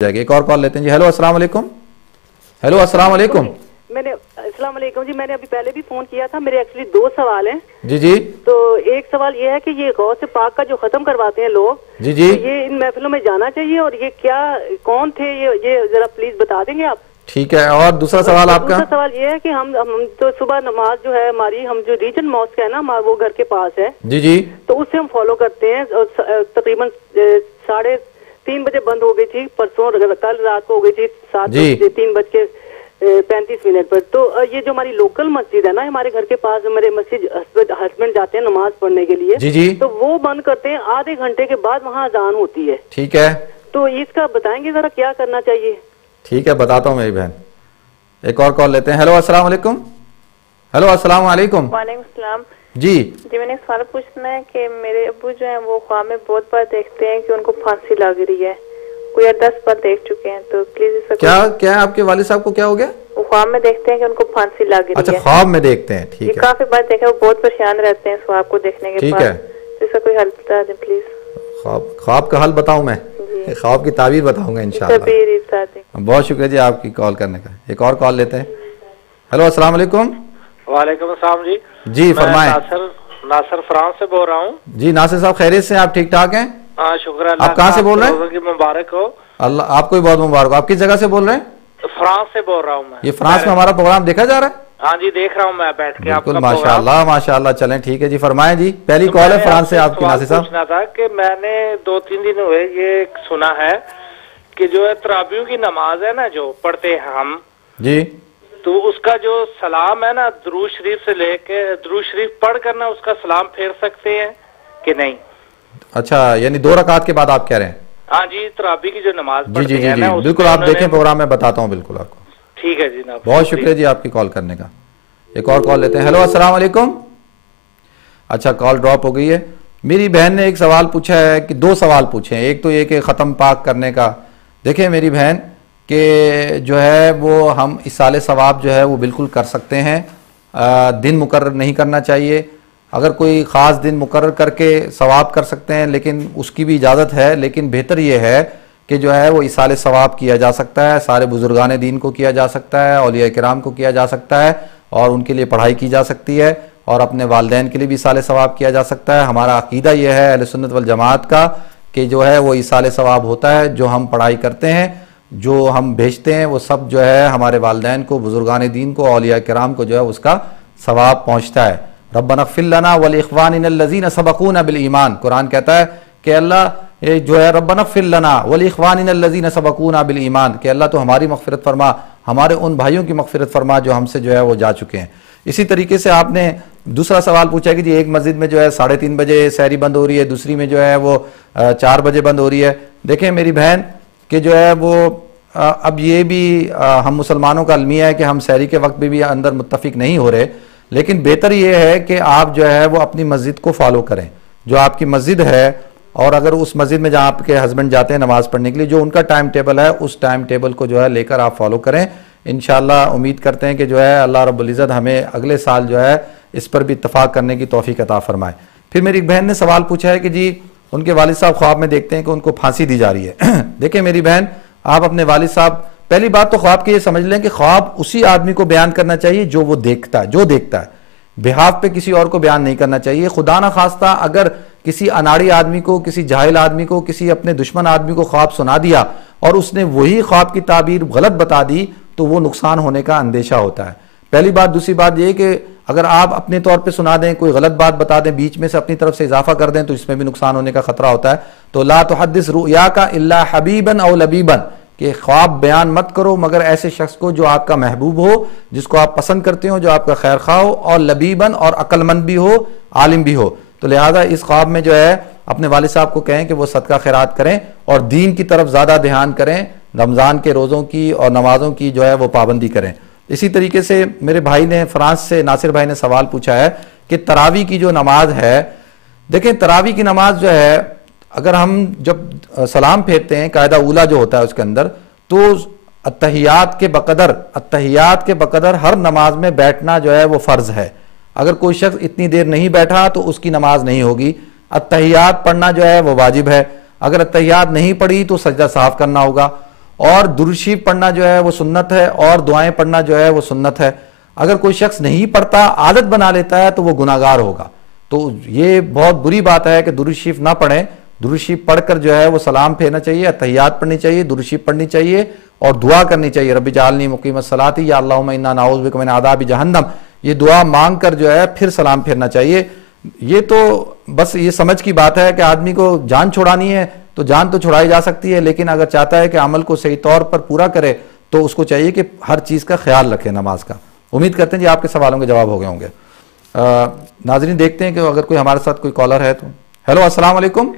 جائے گی. ایک اور کال لیتے ہیں جی. ہیلو السلام علیکم. ہیلو السلام علیکم. السلام علیکم جی. میں نے ابھی پہلے بھی فون کیا تھا. میرے ایکچولی 2 سوال ہیں. جی جی. تو ایک سوال یہ ہے کہ یہ غوث پاک کا جو ختم کرواتے ہیں لوگ, جی جی, یہ ان محفلوں میں جانا چاہیے, اور یہ کیا کون تھے, یہ ذرا پلیز بتا دیں گے آپ. ٹھیک ہے. اور دوسرا سوال آپ کا؟ دوسرا سوال یہ ہے کہ ہم تو صبح نماز جو ہے ہماری, ہم جو ریجن ماسک ہے نا وہ گھر کے پاس ہے, جی جی, تو اس سے ہم فالو کرتے ہیں. تقریباً 3:30 بجے بند ہو گئی تھی پرسوں, کل رات کو ہو گئی تھی 3:35 پر. تو یہ جو ہماری لوکل مسجد ہے نا ہمارے گھر کے پاس, میرے مسجد ہسبینڈ جاتے ہیں نماز پڑھنے کے لیے, جی جی, تو وہ بند کرتے ہیں. آدھے گھنٹے کے بعد وہاں اذان ہوتی ہے. ٹھیک ہے. تو اس کا بتائیں گے ذرا کیا کرنا چاہیے. ٹھیک ہے, بتاتا ہوں میری بہن. ایک اور کال لیتے ہیں. ہیلو السلام علیکم. ہیلو السلام علیکم. وعلیکم السلام. جی جی, میں نے سوال پوچھنا ہے کہ میرے ابو جو ہیں وہ خواب میں بہت بار دیکھتے ہیں کہ ان کو پھانسی لگ رہی ہے. کوئی 10 بار دیکھ چکے ہیں, تو پلیز اس کیا ہے آپ کے والد صاحب کو کیا ہو گیا؟ وہ خواب میں دیکھتے ہیں کہ ان کو پھانسی لگ رہی ہے. اچھا, خواب میں دیکھتے ہیں. ٹھیک ہے, کافی بار دیکھا, وہ بہت پریشان رہتے ہیں اس خواب کو دیکھنے کے بعد. ٹھیک ہے, تو اس کا کوئی حل بتا دیں پلیز. خواب کا حل بتاؤں میں؟ خواب کی تعبیر بتاؤں گا انشاءاللہ. بہت شکریہ جی آپ کی کال کرنے کا. ایک اور کال لیتے ہیں. ہیلو السلام علیکم. وعلیکم السلام جی. جی فرمائیں. ناصر فرانس سے بول رہا ہوں. جی ناصر صاحب, خیریت سے؟ آپ ٹھیک ٹھاک ہیں؟ ہاں شکر اللہ. آپ کہاں سے بول رہے ہیں؟ مبارک ہو. اللہ آپ کو بھی بہت مبارک ہو. آپ کس جگہ سے بول رہے ہیں؟ فرانس سے بول رہا ہوں میں. یہ فرانس میں ہمارا پروگرام دیکھا جا رہا ہے؟ ہاں جی, دیکھ رہا ہوں میں بیٹھ کے. بالکل, ماشاءاللہ ماشاءاللہ. چلیں ٹھیک ہے جی, فرمائیں جی. پہلی کال ہے فرانس سے آپ کی ناصر صاحب. پوچھنا تھا کہ میں نے 2-3 دن ہوئے یہ سنا ہے کہ جو ہے تراویح کی نماز ہے نا جو پڑھتے ہیں ہم جی, تو اس کا جو سلام ہے نا درود شریف سے لے کے درود شریف پڑھ کر نا اس کا سلام پھیر سکتے ہیں کہ نہیں؟ اچھا, یعنی 2 رکعت کے بعد آپ کہہ رہے ہیں؟ ہاں جی, تراویح کی جو نماز جی پڑھتے جی جی ہیں نا, بالکل. آپ دیکھیں پروگرام میں بتاتا ہوں بالکل آپ کو. ٹھیک ہے جی. بہت شکریہ جی آپ کی کال کرنے کا. ایک اور کال لیتے ہیں. ہیلو السلام علیکم. اچھا, کال ڈراپ ہو گئی ہے. میری بہن نے ایک سوال پوچھا ہے, کہ 2 سوال پوچھے ہیں. ایک تو یہ کہ ختم پاک کرنے کا. دیکھیں میری بہن کہ جو ہے وہ ہم اصال ثواب جو ہے وہ بالکل کر سکتے ہیں. دن مقرر نہیں کرنا چاہیے. اگر کوئی خاص دن مقرر کر کے ثواب کر سکتے ہیں, لیکن اس کی بھی اجازت ہے, لیکن بہتر یہ ہے کہ جو ہے وہ اصال ثواب کیا جا سکتا ہے. سارے بزرگان دین کو کیا جا سکتا ہے, اولیاء کرام کو کیا جا سکتا ہے, اور ان کے لیے پڑھائی کی جا سکتی ہے, اور اپنے والدین کے لیے بھی اصال ثواب کیا جا سکتا ہے. ہمارا عقیدہ یہ ہے اہل سنت والجماعت کا کہ جو ہے وہ اصال ثواب ہوتا ہے. جو ہم پڑھائی کرتے ہیں, جو ہم بھیجتے ہیں, وہ سب جو ہے ہمارے والدین کو, بزرگان دین کو, اولیاء کرام کو جو ہے اس کا ثواب پہنچتا ہے. ربنا اغفر لنا ولاخواننا الذین سبقونا بالایمان. قرآن کہتا ہے کہ اللہ جو ہے ربنا اغفر لنا ولاخواننا الذین سبقونا بالایمان, کہ اللہ تو ہماری مغفرت فرما, ہمارے ان بھائیوں کی مغفرت فرما جو ہم سے جو ہے وہ جا چکے ہیں. اسی طریقے سے آپ نے دوسرا سوال پوچھا کہ جی ایک مسجد میں جو ہے 3:30 بجے سحری بند ہو رہی ہے, دوسری میں جو ہے وہ 4 بجے بند ہو رہی ہے. دیکھیں میری بہن کہ جو ہے وہ اب یہ بھی ہم مسلمانوں کا المیہ ہے کہ ہم سحری کے وقت بھی اندر متفق نہیں ہو رہے, لیکن بہتر یہ ہے کہ آپ جو ہے وہ اپنی مسجد کو فالو کریں. جو آپ کی مسجد ہے, اور اگر اس مسجد میں جہاں آپ کے ہسبینڈ جاتے ہیں نماز پڑھنے کے لیے, جو ان کا ٹائم ٹیبل ہے اس ٹائم ٹیبل کو جو ہے لے کر آپ فالو کریں. انشاءاللہ امید کرتے ہیں کہ جو ہے اللہ رب العزت ہمیں اگلے سال جو ہے اس پر بھی اتفاق کرنے کی توفیق عطا فرمائے. پھر میری ایک بہن نے سوال پوچھا ہے کہ جی ان کے والد صاحب خواب میں دیکھتے ہیں کہ ان کو پھانسی دی جا رہی ہے. دیکھیں میری بہن, آپ اپنے والد صاحب, پہلی بات تو خواب کی یہ سمجھ لیں کہ خواب اسی آدمی کو بیان کرنا چاہیے جو وہ دیکھتا ہے, جو دیکھتا ہے. بہاف پہ کسی اور کو بیان نہیں کرنا چاہیے. خدا نہ خواستہ اگر کسی اناڑی آدمی کو, کسی جاہل آدمی کو, کسی اپنے دشمن آدمی کو خواب سنا دیا اور اس نے وہی خواب کی تعبیر غلط بتا دی, تو وہ نقصان ہونے کا اندیشہ ہوتا ہے. پہلی بات. دوسری بات یہ کہ اگر آپ اپنے طور پہ سنا دیں, کوئی غلط بات بتا دیں, بیچ میں سے اپنی طرف سے اضافہ کر دیں, تو اس میں بھی نقصان ہونے کا خطرہ ہوتا ہے. تو لا تحدث رؤیاک الا حبیبا او لبیبا, کہ خواب بیان مت کرو مگر ایسے شخص کو جو آپ کا محبوب ہو, جس کو آپ پسند کرتے ہو, جو آپ کا خیر خواہ ہو, اور لبیبا, اور عقل مند بھی ہو, عالم بھی ہو. تو لہذا اس خواب میں جو ہے اپنے والد صاحب کو کہیں کہ وہ صدقہ خیرات کریں اور دین کی طرف زیادہ دھیان کریں, رمضان کے روزوں کی اور نمازوں کی جو ہے وہ پابندی کریں. اسی طریقے سے میرے بھائی نے فرانس سے, ناصر بھائی نے سوال پوچھا ہے کہ تراویح کی جو نماز ہے, دیکھیں تراویح کی نماز جو ہے, اگر ہم جب سلام پھیرتے ہیں, قاعدہ اولا جو ہوتا ہے اس کے اندر, تو اتحیات کے بقدر ہر نماز میں بیٹھنا جو ہے وہ فرض ہے. اگر کوئی شخص اتنی دیر نہیں بیٹھا تو اس کی نماز نہیں ہوگی. اتحیات پڑھنا جو ہے وہ واجب ہے. اگر اتحیات نہیں پڑھی تو سجدہ صاف کرنا ہوگا. اور درود شریف پڑھنا جو ہے وہ سنت ہے اور دعائیں پڑھنا جو ہے وہ سنت ہے. اگر کوئی شخص نہیں پڑھتا عادت بنا لیتا ہے تو وہ گناہگار ہوگا. تو یہ بہت بری بات ہے کہ درود شریف نہ پڑھیں. درود شریف پڑھ کر جو ہے وہ سلام پھیرنا چاہیے, اتحیات پڑھنی چاہیے, درود شریف پڑھنی چاہیے اور دعا کرنی چاہیے, رب اجعلنی مقیم الصلاۃ یا اللہم انا نعوذ بک من عذاب جہنم. یہ دعا مانگ کر جو ہے پھر سلام پھیرنا چاہیے. یہ تو بس یہ سمجھ کی بات ہے کہ آدمی کو جان چھڑانی ہے تو جان تو چھڑائی جا سکتی ہے, لیکن اگر چاہتا ہے کہ عمل کو صحیح طور پر پورا کرے تو اس کو چاہیے کہ ہر چیز کا خیال رکھے نماز کا. امید کرتے ہیں جی آپ کے سوالوں کے جواب ہو گئے ہوں گے. ناظرین دیکھتے ہیں کہ اگر کوئی ہمارے ساتھ کوئی کالر ہے تو. ہیلو السلام علیکم.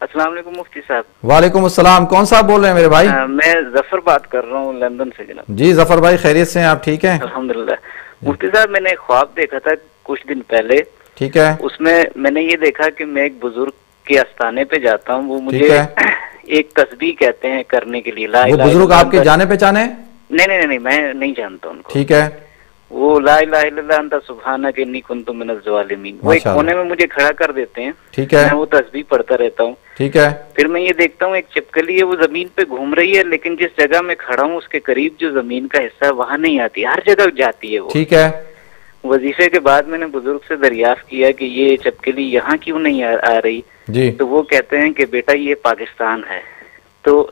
السلام علیکم مفتی صاحب. وعلیکم السلام. کون صاحب بول رہے ہیں میرے بھائی؟ میں ظفر بات کر رہا ہوں لندن سے جناب. جی ظفر بھائی خیریت سے ہیں آپ؟ ٹھیک ہیں الحمدللہ. مفتی صاحب میں نے ایک خواب دیکھا تھا کچھ دن پہلے. ٹھیک ہے. اس میں نے یہ دیکھا کہ میں ایک بزرگ کے آستانے پہ جاتا ہوں, وہ مجھے ایک تسبیح کہتے ہیں کرنے کے لیے. وہ بزرگ آپ کے جانے پہچانے؟ نہیں میں نہیں جانتا ان کو. ٹھیک ہے. وہ لا الہ الا اللہ انت سبحانک انی کنت من الظالمین, وہ ایک کونے میں مجھے کھڑا کر دیتے ہیں. ٹھیک ہے. میں وہ تسبیح پڑھتا رہتا ہوں. ٹھیک ہے. پھر میں یہ دیکھتا ہوں ایک چپکلی ہے, وہ زمین پہ گھوم رہی ہے, لیکن جس جگہ میں کھڑا ہوں اس کے قریب جو زمین کا حصہ ہے وہاں نہیں آتی, ہر جگہ جاتی ہے وہ. ٹھیک ہے. وظیفے کے بعد میں نے بزرگ سے دریافت کیا کہ یہ چپکلی یہاں کیوں نہیں آ رہی جی. تو وہ کہتے ہیں کہ بیٹا یہ پاکستان ہے. تو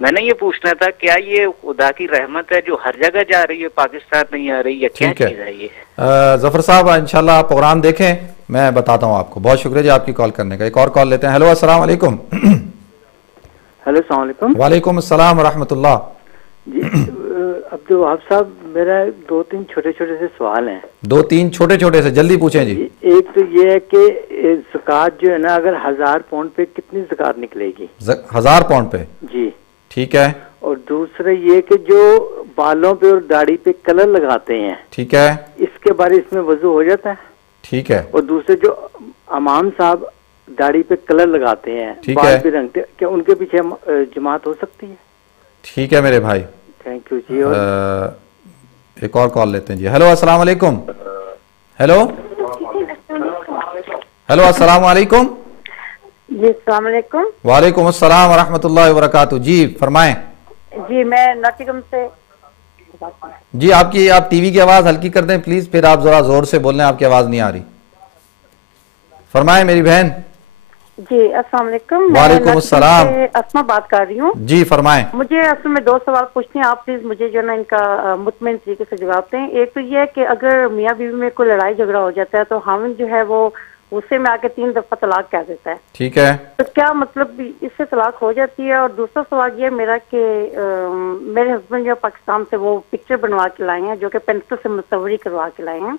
میں نے یہ پوچھنا تھا کیا یہ خدا کی رحمت ہے جو ہر جگہ جا رہی ہے, پاکستان نہیں آ رہی, یا کیا چیز ہے یہ؟ ظفر صاحب انشاءاللہ آپ پروگرام دیکھیں, میں بتاتا ہوں آپ کو. بہت شکریہ جی آپ کی کال کرنے کا. ایک اور کال لیتے ہیں. ہیلو السلام علیکم. ہیلو السلام علیکم. وعلیکم السلام ورحمۃ اللہ. جی عبدالوہاب صاحب, میرا 2-3 چھوٹے سے سوال ہیں. 2-3 چھوٹے سے جلدی پوچھیں جی. ایک تو یہ ہے کہ زکوٰۃ جو ہے نا, اگر 1000 پاؤنڈ پہ کتنی زکوٰۃ نکلے گی؟ 1000 پاؤنڈ پہ؟ جی. ٹھیک ہے. اور دوسرا یہ کہ جو بالوں پہ اور داڑھی پہ کلر لگاتے ہیں, ٹھیک ہے, اس کے بارے اس میں وضو ہو جاتا ہے؟ ٹھیک ہے. اور دوسرے جو امام صاحب داڑھی پہ کلر لگاتے ہیں, بال بھی رنگتے, کیا ان کے پیچھے جماعت ہو سکتی ہے؟ ٹھیک ہے میرے بھائی, تھینک یو جی. ایک اور کال لیتے ہیں جی. ہیلو السلام علیکم. ہیلو السلام علیکم. جی السلام علیکم. وعلیکم السلام ورحمۃ اللہ وبرکاتہ. جی فرمائیں. جی میں ناٹیگم سے. جی آپ ٹی وی کی آواز ہلکی کر دیں پلیز, پھر آپ ذرا زور سے بول رہے ہیں, آپ کی آواز نہیں آ رہی. فرمائیں میری بہن. جی السلام علیکم. وعلیکم السلام. اسما بات کر رہی ہوں. جی فرمائیں. مجھے اصل میں 2 سوال پوچھنے ہیں, آپ پلیز مجھے جو ہے نا ان کا مطمئن طریقے سے جواب دیں. ایک تو یہ ہے کہ اگر میاں بیوی میں کوئی لڑائی جھگڑا ہو جاتا ہے تو خاوند جو ہے وہ غصے میں آ کے 3 دفعہ طلاق کہہ دیتا ہے. ٹھیک ہے. تو کیا مطلب اس سے طلاق ہو جاتی ہے؟ اور دوسرا سوال یہ میرا کہ میرے ہسبینڈ جو پاکستان سے وہ پکچر بنوا کے لائے ہیں, جو کہ پینسل سے مصوری کروا کے لائے ہیں,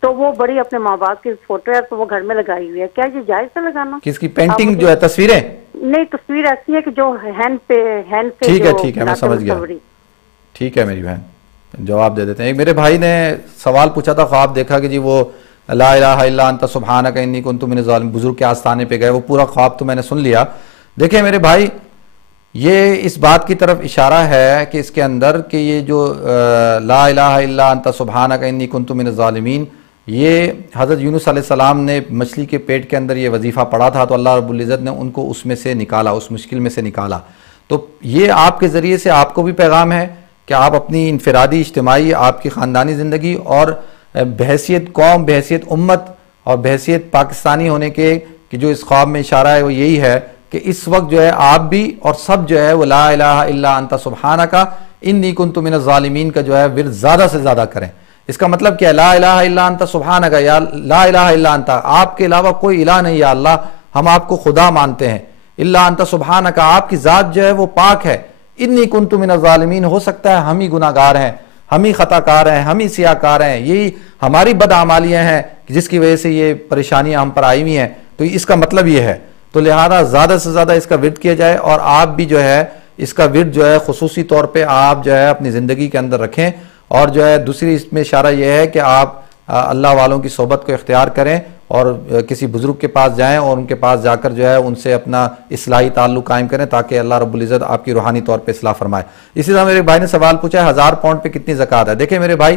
تو وہ بڑی اپنے ماں باپ کی فوٹو ہے تو وہ گھر میں لگائی ہوئی ہے. کیا یہ جائز ہے لگانا؟ کس کی پینٹنگ جو ہے, تصویریں؟ نہیں, تصویر ایسی ہے کہ جو ہینڈ سے ٹھیک ہے میں سمجھ گیا. ٹھیک ہے میری بہن, جواب دے دیتے ہیں. ایک میرے بھائی نے سوال پوچھا تھا, خواب دیکھا کہ جی وہ لا الہ الا انت سبحانک انی کنت من الظالمین, بزرگ کے آستانے پہ گئے. وہ پورا خواب تو میں نے سن لیا. دیکھیں میرے بھائی, یہ اس بات کی طرف اشارہ ہے کہ اس کے اندر کہ یہ جو لا الہ الا انت سبحانک انی کنت من الظالمین, یہ حضرت یونس علیہ السلام نے مچھلی کے پیٹ کے اندر یہ وظیفہ پڑھا تھا, تو اللہ رب العزت نے ان کو اس میں سے نکالا, اس مشکل میں سے نکالا. تو یہ آپ کے ذریعے سے آپ کو بھی پیغام ہے کہ آپ اپنی انفرادی, اجتماعی, آپ کی خاندانی زندگی اور بحیثیت قوم, بحیثیت امت اور بحیثیت پاکستانی ہونے کے کہ جو اس خواب میں اشارہ ہے وہ یہی ہے کہ اس وقت جو ہے آپ بھی اور سب جو ہے وہ لا الہ الا انت سبحانک انی کنت من الظالمین کا جو ہے ورد زیادہ سے زیادہ کریں. اس کا مطلب کیا ہے؟ لا الہ الا انت سبحانک, یا لا الہ الا انت, آپ کے علاوہ کوئی الہ نہیں, یا اللہ ہم آپ کو خدا مانتے ہیں. الا انت سبحانک, آپ کی ذات جو ہے وہ پاک ہے. انی کنت من الظالمین, ہو سکتا ہے ہم ہی گناہ گار ہیں, ہم ہی خطا کار ہیں, ہم ہی سیاہ کار ہیں, یہی ہماری بدعمالیاں ہیں جس کی وجہ سے یہ پریشانیاں ہم پر آئی ہوئی ہیں. تو اس کا مطلب یہ ہے, تو لہذا زیادہ سے زیادہ اس کا ورد کیا جائے, اور آپ بھی جو ہے اس کا ورد جو ہے خصوصی طور پہ آپ جو ہے اپنی زندگی کے اندر رکھیں. اور جو ہے دوسری اس میں اشارہ یہ ہے کہ آپ اللہ والوں کی صحبت کو اختیار کریں اور کسی بزرگ کے پاس جائیں اور ان کے پاس جا کر جو ہے ان سے اپنا اصلاحی تعلق قائم کریں تاکہ اللہ رب العزت آپ کی روحانی طور پہ اصلاح فرمائے. اسی طرح میرے بھائی نے سوال پوچھا ہے 1000 پاؤنڈ پہ کتنی زکوٰۃ ہے. دیکھیں میرے بھائی,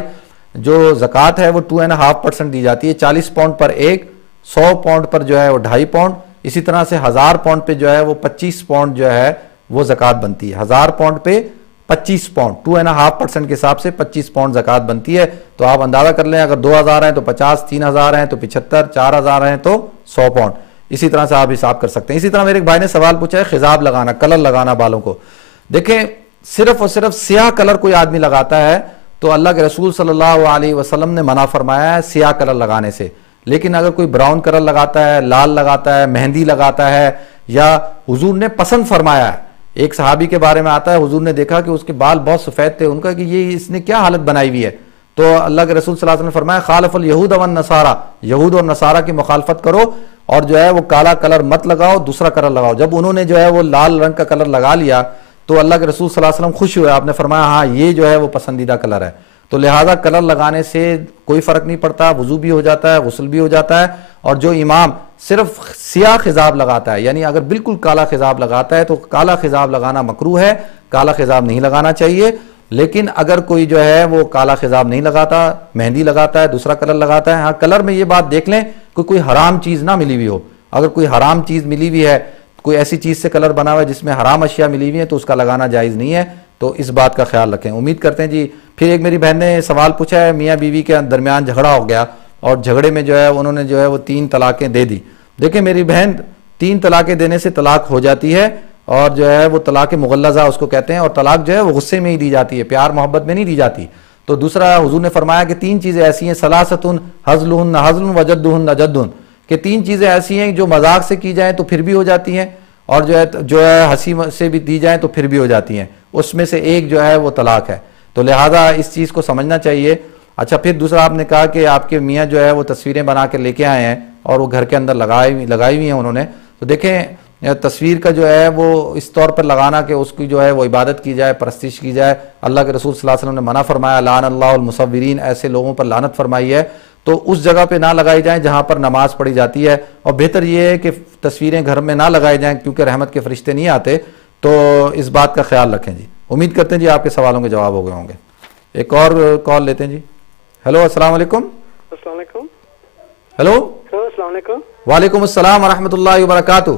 جو زکوٰۃ ہے وہ 2.5% دی جاتی ہے. 40 پاؤنڈ پر 1, 100 پاؤنڈ پر جو ہے وہ 2.5 پاؤنڈ, اسی طرح سے 1000 پاؤنڈ پہ جو ہے وہ 25 پاؤنڈ جو ہے وہ زکوٰۃ بنتی ہے. 1000 پاؤنڈ پہ 25 پاؤنڈ 2.5% کے حساب سے 25 پاؤنڈ زکوٰۃ بنتی ہے. تو آپ اندازہ کر لیں, اگر 2000 ہیں تو 50, 3000 ہیں تو 75, 4000 ہیں تو 100 پاؤنڈ. اسی طرح سے آپ حساب کر سکتے ہیں. اسی طرح میرے ایک بھائی نے سوال پوچھا ہے خضاب لگانا, کلر لگانا بالوں کو. دیکھیں صرف اور صرف سیاہ کلر کوئی آدمی لگاتا ہے تو اللہ کے رسول صلی اللہ علیہ وسلم نے منع فرمایا ہے سیاہ کلر لگانے سے. لیکن اگر کوئی براؤن کلر لگاتا ہے, لال لگاتا ہے, مہندی لگاتا ہے, یا حضور نے پسند فرمایا ہے. ایک صحابی کے بارے میں آتا ہے, حضور نے دیکھا کہ اس کے بال بہت سفید تھے, ان کا کہ یہ اس نے کیا حالت بنائی ہوئی ہے. تو اللہ کے رسول صلی اللہ علیہ وسلم نے فرمایا خالف الیہود والنصارى, یہود اور نصارہ کی مخالفت کرو اور جو ہے وہ کالا کلر مت لگاؤ, دوسرا کلر لگاؤ. جب انہوں نے جو ہے وہ لال رنگ کا کلر لگا لیا تو اللہ کے رسول صلی اللہ علیہ وسلم خوش ہوئے. آپ نے فرمایا ہاں یہ جو ہے وہ پسندیدہ کلر ہے. تو لہٰذا کلر لگانے سے کوئی فرق نہیں پڑتا, وضو بھی ہو جاتا ہے, غسل بھی ہو جاتا ہے. اور جو امام صرف سیاہ خضاب لگاتا ہے, یعنی اگر بالکل کالا خضاب لگاتا ہے تو کالا خضاب لگانا مکروہ ہے, کالا خضاب نہیں لگانا چاہیے. لیکن اگر کوئی جو ہے وہ کالا خضاب نہیں لگاتا, مہندی لگاتا ہے, دوسرا کلر لگاتا ہے, ہاں کلر میں یہ بات دیکھ لیں کہ کوئی حرام چیز نہ ملی ہوئی ہو. اگر کوئی حرام چیز ملی ہوئی ہے, کوئی ایسی چیز سے کلر بنا ہوا ہے جس میں حرام اشیاء ملی ہوئی ہیں تو اس کا لگانا جائز نہیں ہے. تو اس بات کا خیال رکھیں. امید کرتے ہیں جی. پھر ایک میری بہن نے سوال پوچھا ہے میاں بیوی کے درمیان جھگڑا ہو گیا اور جھگڑے میں جو ہے انہوں نے جو ہے وہ 3 طلاقیں دے دی. دیکھیں میری بہن 3 طلاقیں دینے سے طلاق ہو جاتی ہے, اور جو ہے وہ طلاق مغلظہ اس کو کہتے ہیں, اور طلاق جو ہے وہ غصے میں ہی دی جاتی ہے, پیار محبت میں نہیں دی جاتی. تو دوسرا حضور نے فرمایا کہ 3 چیزیں ایسی ہیں ثلاثۃ ہزلہن ہزل وجدہن جد, کہ 3 چیزیں ایسی ہیں جو مذاق سے کی جائیں تو پھر بھی ہو جاتی ہیں, اور جو ہے ہنسی سے بھی دی جائیں تو پھر بھی ہو جاتی ہیں. اس میں سے ایک جو ہے وہ طلاق ہے. تو لہٰذا اس چیز کو سمجھنا چاہیے. اچھا پھر دوسرا آپ نے کہا کہ آپ کے میاں جو ہے وہ تصویریں بنا کے لے کے آئے ہیں اور وہ گھر کے اندر لگائی ہوئی ہیں انہوں نے. تو دیکھیں تصویر کا جو ہے وہ اس طور پر لگانا کہ اس کی جو ہے وہ عبادت کی جائے, پرستش کی جائے. اللہ کے رسول صلی اللہ علیہ وسلم نے منع فرمایا لعن اللہ المصورین, ایسے لوگوں پر لعنت فرمائی ہے. تو اس جگہ پہ نہ لگائی جائیں جہاں پر نماز پڑھی جاتی ہے, اور بہتر یہ ہے کہ تصویریں گھر میں نہ لگائی جائیں کیونکہ رحمت کے فرشتے نہیں آتے. تو اس بات کا خیال رکھیں جی. امید کرتے ہیں جی آپ کے سوالوں کے جواب ہو گئے ہوں گے. ایک اور کال لیتے ہیں جی. ہیلو السلام علیکم. السلام علیکم. ہیلو السلام علیکم. وعلیکم السلام ورحمۃ اللہ وبرکاتہ.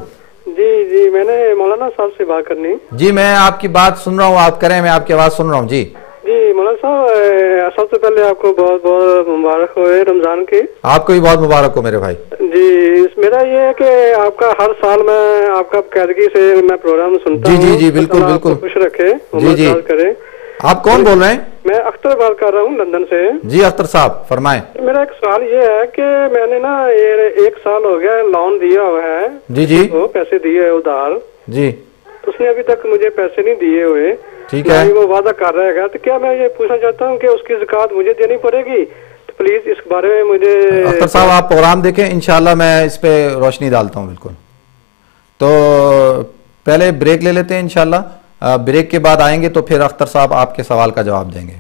جی میں نے مولانا صاحب سے بات کرنی. جی میں آپ کی بات سن رہا ہوں, آپ کریں, میں آپ کی آواز سن رہا ہوں. جی مولانا صاحب سب سے پہلے آپ کو بہت بہت مبارک ہو رمضان کی. آپ کو بھی بہت مبارک ہو میرے بھائی. جی میرا یہ ہے کہ آپ کا ہر سال میں آپ کا قیدگی سے میں پروگرام سنتا ہوں. جی بالکل بالکل. خوش رکھے, جی کرے. آپ کون بول رہے ہیں؟ میں اختر بات کر رہا ہوں لندن سے. جی اختر صاحب فرمائیں. میرا ایک سوال یہ ہے کہ میں نے نا 1 سال ہو گیا لون دیا ہوا ہے. جی وہ پیسے دیے ادھار. جی اس نے ابھی تک مجھے پیسے نہیں دیے ہوئے. ٹھیک ہے, وہ وعدہ کر رہے گا. تو کیا میں یہ پوچھنا چاہتا ہوں کہ اس کی زکوٰۃ مجھے دینی پڑے گی؟ تو پلیز اس بارے میں مجھے. اختر صاحب آپ پروگرام دیکھیں, انشاءاللہ میں اس پہ روشنی ڈالتا ہوں. بالکل. تو پہلے بریک لے لیتے ہیں انشاءاللہ. بریک کے بعد آئیں گے تو پھر اختر صاحب آپ کے سوال کا جواب دیں گے.